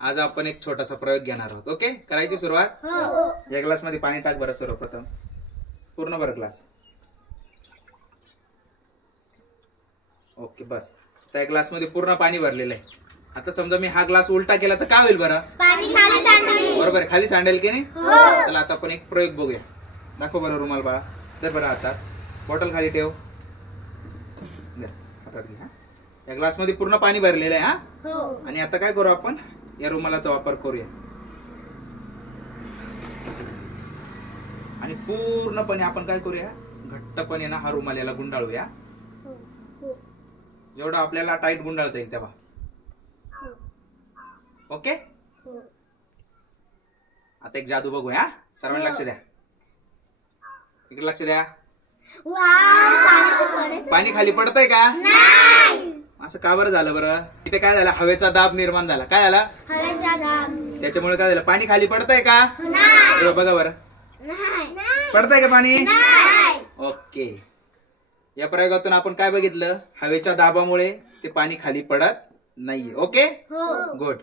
आज आपण एक छोटासा प्रयोग घेणार आहोत. ओके, करायची सुरुवात. या ग्लास मध्ये पाणी टाक बरं सर्वप्रथम, पूर्ण बरं ग्लास. ओके बस, त्या ग्लास मध्ये पूर्ण पाणी भरलेलं आहे. आता समजा मी हा ग्लास उलटा केला तर काय होईल बरं? पाणी खाली सांडेल. बरोबर आहे, खाली सांडेल की नाही? चला आता आपण एक प्रयोग बघूया. दाखव बरं रुमाल बाळा, तर बरं हातात बॉटल खाली ठेव. हातात घे. हा, या ग्लास मध्ये पूर्ण पाणी भरलेलं आहे. हा, आणि आता काय करू आपण, या रुमालाचा वापर करूया आणि पूर्णपणे आपण काय करूया, घट्टपणे ना हा रुमाल याला गुंडाळूया. जेवढा आपल्याला टाईट गुंडाळता येईल तेव्हा. ओके, आता एक जादू बघूया. सर्वांना लक्ष द्या, इकडे लक्ष द्या. पाणी खाली पडतंय का? असं का बरं झालं बरं? इथे काय झालं, हवेचा दाब निर्माण झाला. काय झाला? हवेचा दाब. त्याच्यामुळे काय झालं, पाणी खाली पडतंय का? बघा बरं, पडतंय का पाणी? ओके, या प्रयोगातून आपण काय बघितलं, हवेच्या दाबामुळे ते पाणी खाली पडत नाहीये. Okay, good.